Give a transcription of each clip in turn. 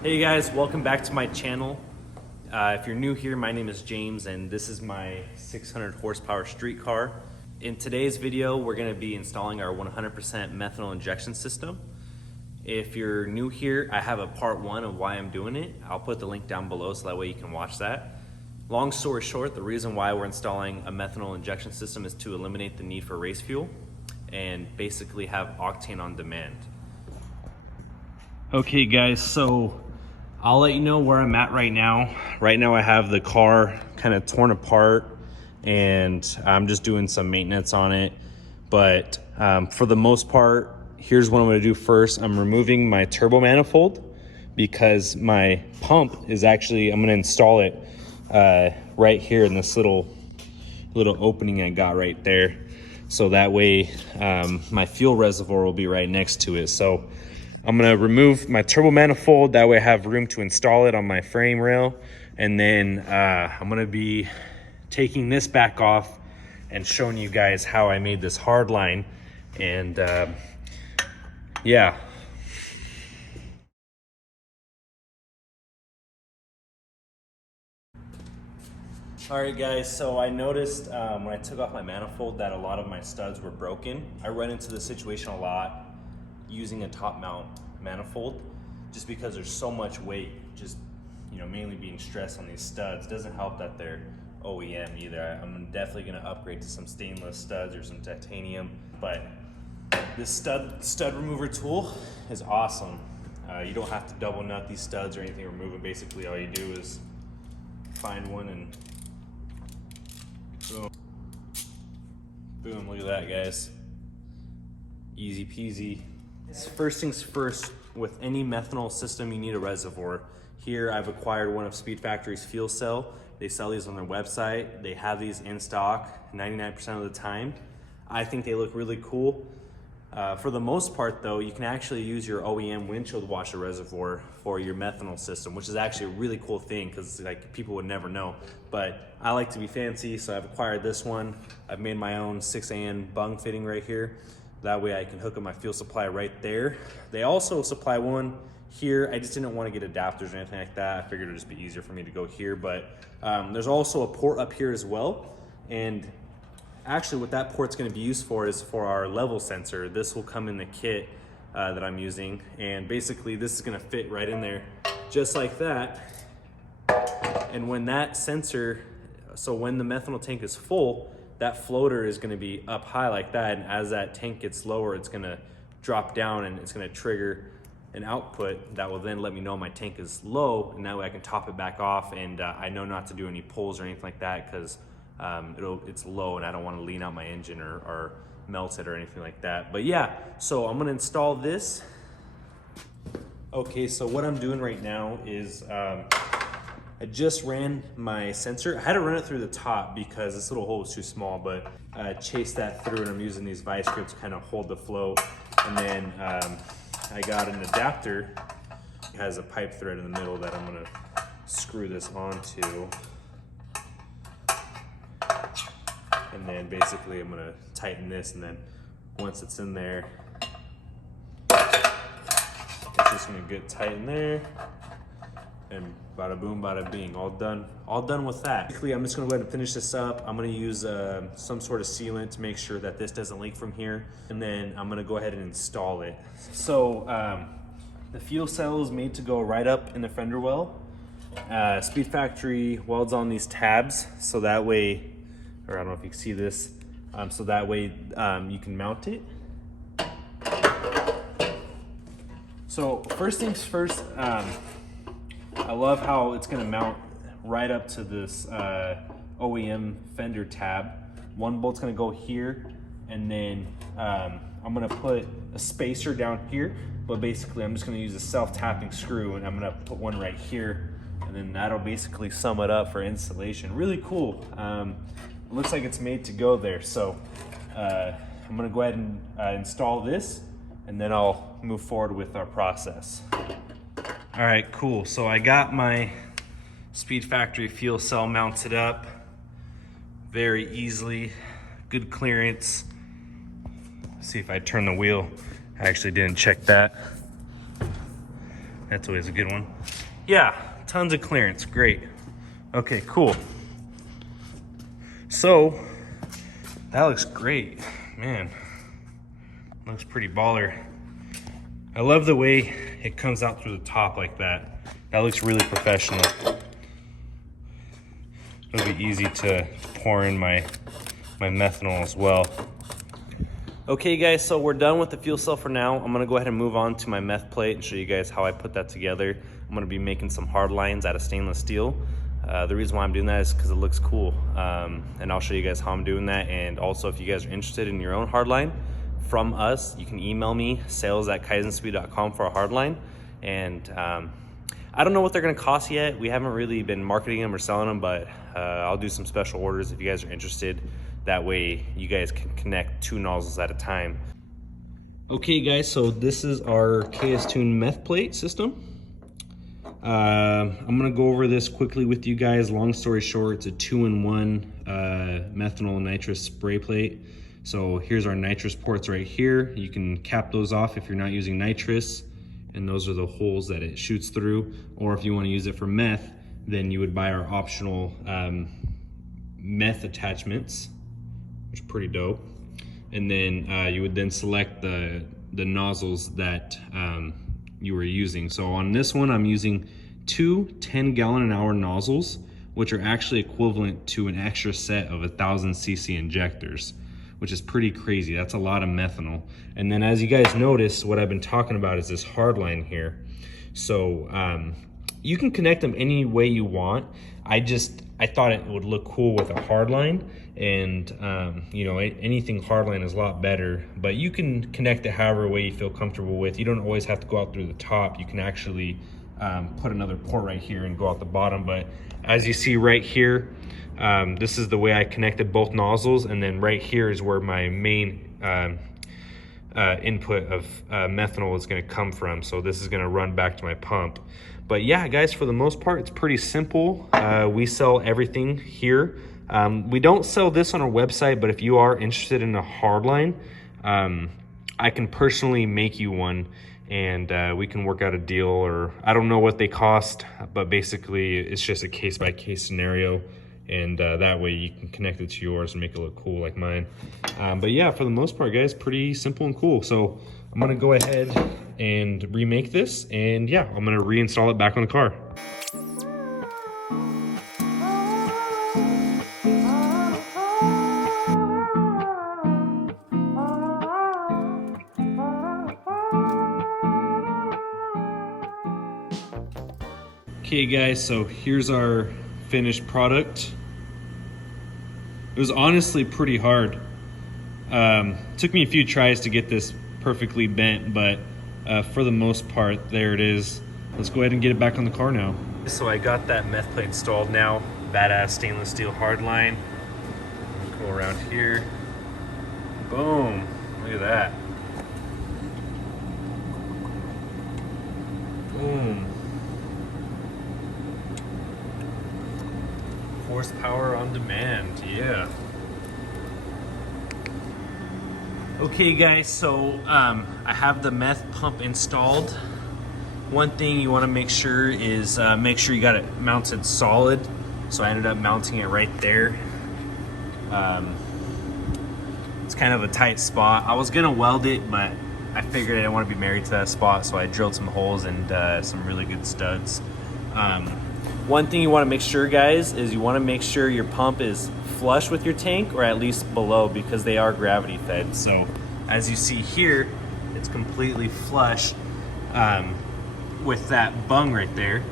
Hey guys, welcome back to my channel. If you're new here, my name is James and this is my 600 horsepower street car. In today's video, we're gonna be installing our 100% methanol injection system. If you're new here, I have a part one of why I'm doing it. I'll put the link down below so that way you can watch that. Long story short, the reason why we're installing a methanol injection system is to eliminate the need for race fuel and basically have octane on demand. Okay guys, so I'll let you know where I'm at right now. Right now I have the car kind of torn apart and I'm just doing some maintenance on it. But for the most part, here's what I'm gonna do first. I'm removing my turbo manifold because my pump is actually, I'm gonna install it right here in this little opening I got right there. So that way my fuel reservoir will be right next to it. So I'm gonna remove my turbo manifold, that way I have room to install it on my frame rail. And then I'm gonna be taking this back off and showing you guys how I made this hard line. And yeah. All right guys, so I noticed when I took off my manifold that a lot of my studs were broken. I run into this situation a lot using a top mount manifold just because there's so much weight, just mainly being stressed on these studs. Doesn't help that they're OEM either. I'm definitely gonna upgrade to some stainless studs or some titanium, but this stud remover tool is awesome. You don't have to double nut these studs or anything, remove them. Basically all you do is find one and boom. Boom, look at that guys. Easy peasy. First things first, with any methanol system, you need a reservoir. Here, I've acquired one of Speed Factory's fuel cell. They sell these on their website. They have these in stock 99% of the time. I think they look really cool. For the most part though, you can actually use your OEM windshield washer reservoir for your methanol system, which is actually a really cool thing because like people would never know. But I like to be fancy, so I've acquired this one. I've made my own 6AN bung fitting right here. That way I can hook up my fuel supply right there. They also supply one here. I just didn't want to get adapters or anything like that. I figured it would just be easier for me to go here, but there's also a port up here as well. And actually what that port's going to be used for is for our level sensor. This will come in the kit that I'm using. And basically this is going to fit right in there just like that. And when that sensor, so when the methanol tank is full, that floater is going to be up high like that, and as that tank gets lower, it's going to drop down and it's going to trigger an output that will then let me know my tank is low, and that way I can top it back off. And I know not to do any pulls or anything like that because it's low and I don't want to lean out my engine or melt it or anything like that. But yeah, so I'm going to install this. Okay, so what I'm doing right now is I just ran my sensor. I had to run it through the top because this little hole is too small, but chase that through, and I'm using these vice grips to kind of hold the flow. And then I got an adapter. It has a pipe thread in the middle that I'm gonna screw this onto. And then basically I'm gonna tighten this, and then once it's in there, it's just gonna get tight in there. And bada boom, bada bing, all done with that. Basically, I'm just gonna go ahead and finish this up. I'm gonna use some sort of sealant to make sure that this doesn't leak from here. And then I'm gonna go ahead and install it. So the fuel cell is made to go right up in the fender well. Speed Factory welds on these tabs so that way, or I don't know if you can see this, so that way you can mount it. So first things first, I love how it's gonna mount right up to this OEM fender tab. One bolt's gonna go here, and then I'm gonna put a spacer down here, but basically I'm just gonna use a self-tapping screw, and I'm gonna put one right here, and then that'll basically sum it up for installation. Really cool. It looks like it's made to go there. So I'm gonna go ahead and install this, and then I'll move forward with our process. All right, cool. So I got my Speed Factory fuel cell mounted up very easily, good clearance. Let's see if I turn the wheel. I actually didn't check that. That's always a good one. Yeah, tons of clearance, great. Okay, cool. So, that looks great, man. Looks pretty baller. I love the way it comes out through the top like that. That looks really professional. It'll be easy to pour in my methanol as well. Okay guys, so we're done with the fuel cell for now. I'm gonna go ahead and move on to my meth plate and show you guys how I put that together. I'm gonna be making some hard lines out of stainless steel. The reason why I'm doing that is because it looks cool. And I'll show you guys how I'm doing that. And also, if you guys are interested in your own hard line from us, you can email me, sales@kaizenspeed.com for a hard line. And I don't know what they're gonna cost yet. We haven't really been marketing them or selling them, but I'll do some special orders if you guys are interested. That way you guys can connect 2 nozzles at a time. Okay guys, so this is our KS-Tune meth plate system. I'm gonna go over this quickly with you guys. Long story short, it's a 2-in-1 methanol and nitrous spray plate. So here's our nitrous ports right here. You can cap those off if you're not using nitrous, and those are the holes that it shoots through. Or if you want to use it for meth, then you would buy our optional meth attachments, which is pretty dope. And then you would then select the nozzles that you were using. So on this one, I'm using 2 10-gallon-an-hour nozzles, which are actually equivalent to an extra set of 1,000 cc injectors, which is pretty crazy. That's a lot of methanol. And then as you guys notice, what I've been talking about is this hard line here. So you can connect them any way you want. I thought it would look cool with a hard line, and you know, anything hardline is a lot better, but you can connect it however way you feel comfortable with. You don't always have to go out through the top. You can actually put another port right here and go out the bottom. But as you see right here, this is the way I connected both nozzles, and then right here is where my main input of methanol is going to come from. So this is going to run back to my pump. But yeah, guys, for the most part, it's pretty simple. We sell everything here. We don't sell this on our website, but if you are interested in a hardline, I can personally make you one, and we can work out a deal. Or I don't know what they cost, but basically it's just a case-by-case scenario, and that way you can connect it to yours and make it look cool like mine. But yeah, for the most part, guys, pretty simple and cool. So I'm gonna go ahead and remake this, and yeah, I'm gonna reinstall it back on the car. Okay guys, so here's our finished product. It was honestly pretty hard. Took me a few tries to get this perfectly bent, but for the most part, there it is. Let's go ahead and get it back on the car now. So I got that meth plate installed now. Badass stainless steel hardline. Go around here. Boom, look at that. Boom. Horsepower on demand, yeah. Okay guys, so I have the meth pump installed. One thing you want to make sure is make sure you got it mounted solid. So I ended up mounting it right there. It's kind of a tight spot. I was gonna weld it, but I figured I didn't want to be married to that spot, so I drilled some holes and some really good studs. One thing you want to make sure, guys, is you want to make sure your pump is flush with your tank, or at least below, because they are gravity fed. So as you see here, it's completely flush with that bung right there.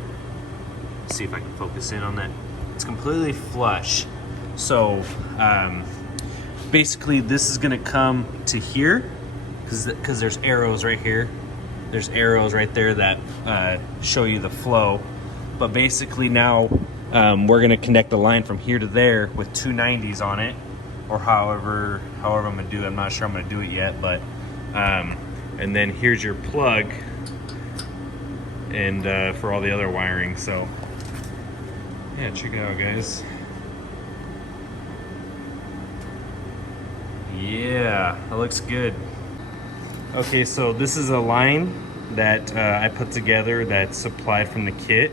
Let's see if I can focus in on that. It's completely flush. So basically this is gonna come to here, because there's arrows right here. There's arrows right there that show you the flow. But basically now we're gonna connect the line from here to there with 290s on it, or however I'm gonna do it. I'm not sure I'm gonna do it yet, but and then here's your plug, and for all the other wiring. So yeah, check it out, guys. Yeah, that looks good. Okay, so this is a line that I put together that's supplied from the kit.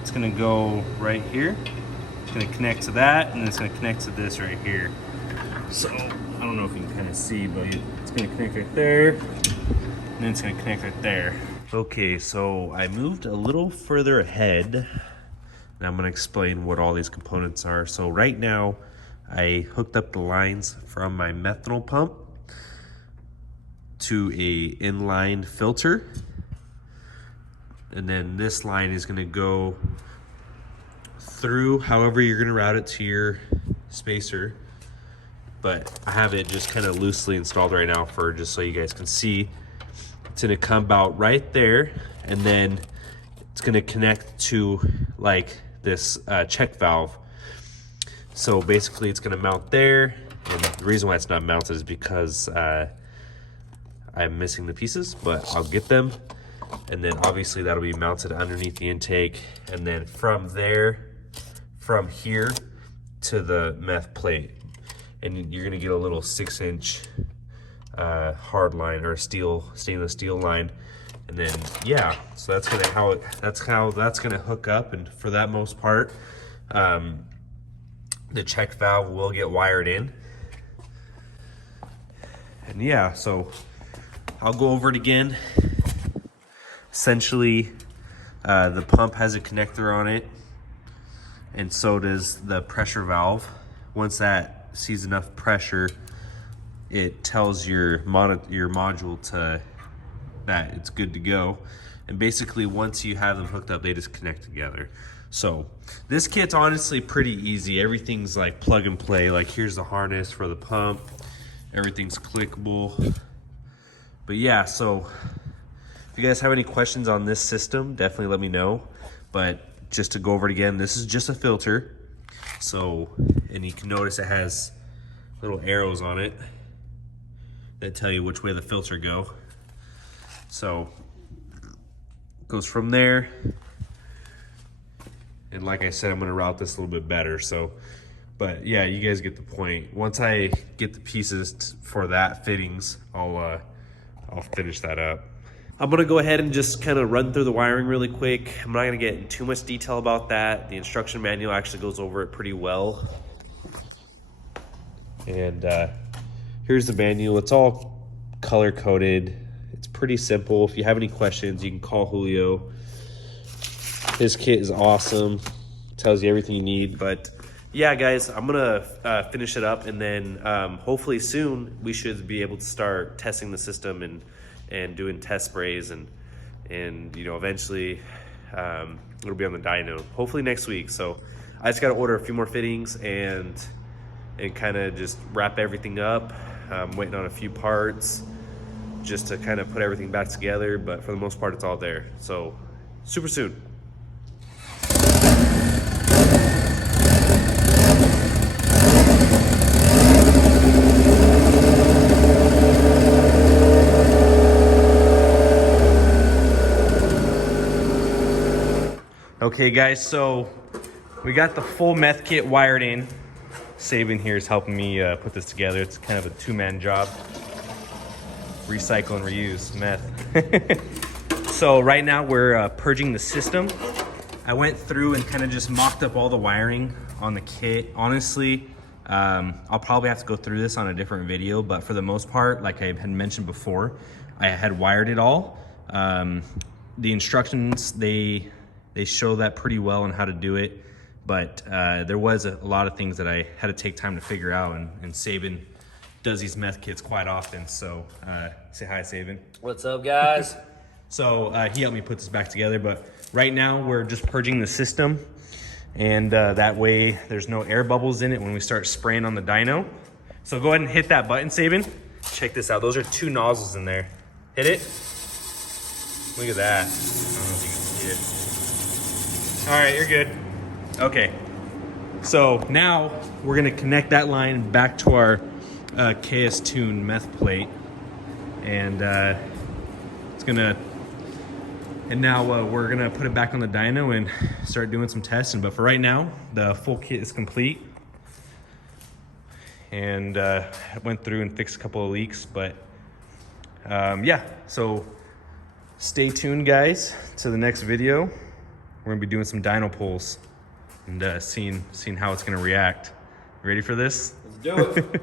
It's gonna go right here. It's gonna connect to that, and it's gonna connect to this right here. So I don't know if you can kind of see, but it's gonna connect right there, and then it's gonna connect right there. Okay, so I moved a little further ahead, and I'm gonna explain what all these components are. So right now, I hooked up the lines from my methanol pump to a inline filter, and then this line is gonna go through however you're gonna route it to your spacer, but I have it just kind of loosely installed right now for just so you guys can see. It's gonna come about right there, and then it's gonna connect to like this check valve. So basically it's gonna mount there, and the reason why it's not mounted is because I'm missing the pieces, but I'll get them. And then obviously that'll be mounted underneath the intake, and then from there, from here to the meth plate, and you're gonna get a little 6-inch hard line or stainless steel line. And then yeah, so that's how that's gonna hook up. And for that most part, the check valve will get wired in. And yeah, so I'll go over it again. Essentially, the pump has a connector on it, and so does the pressure valve. Once that sees enough pressure, it tells your module that it's good to go. And basically, once you have them hooked up, they just connect together. So this kit's honestly pretty easy. Everything's like plug and play. Like here's the harness for the pump. Everything's clickable. But yeah, so if you guys have any questions on this system, definitely let me know. But just to go over it again, this is just a filter. So, and you can notice it has little arrows on it that tell you which way the filter go. So it goes from there. And like I said, I'm gonna route this a little bit better. So, but yeah, you guys get the point. Once I get the pieces for that fittings, I'll finish that up. I'm gonna go ahead and just kind of run through the wiring really quick. I'm not gonna get in too much detail about that. The instruction manual actually goes over it pretty well. And here's the manual. It's all color coded. It's pretty simple. If you have any questions, you can call Julio. His kit is awesome. Tells you everything you need. But yeah, guys, I'm gonna finish it up, and then hopefully soon we should be able to start testing the system and doing test sprays, and you know, eventually it'll be on the dyno hopefully next week. So I just got to order a few more fittings and kind of just wrap everything up. I'm waiting on a few parts just to kind of put everything back together, but for the most part it's all there. So super soon. Okay guys, so we got the full meth kit wired in. Sabin here is helping me put this together. It's kind of a two-man job. Recycle and reuse meth. So right now we're purging the system. I went through and kind of just mocked up all the wiring on the kit. Honestly, I'll probably have to go through this on a different video, but for the most part, like I had mentioned before, I had wired it all. The instructions, they show that pretty well on how to do it, but there was a lot of things that I had to take time to figure out, and Sabin does these meth kits quite often. So say hi, Sabin. What's up, guys? So he helped me put this back together, but right now we're just purging the system, and that way there's no air bubbles in it when we start spraying on the dyno. So go ahead and hit that button, Sabin. Check this out. Those are 2 nozzles in there. Hit it. Look at that. I don't know if you can see it. All right, you're good. Okay, so now we're gonna connect that line back to our KS Tune meth plate, and now we're gonna put it back on the dyno and start doing some testing. But for right now, the full kit is complete, and I went through and fixed a couple of leaks. But yeah, so Stay tuned, guys, to the next video. We're gonna be doing some dyno pulls and seeing how it's gonna react. Ready for this? Let's do it.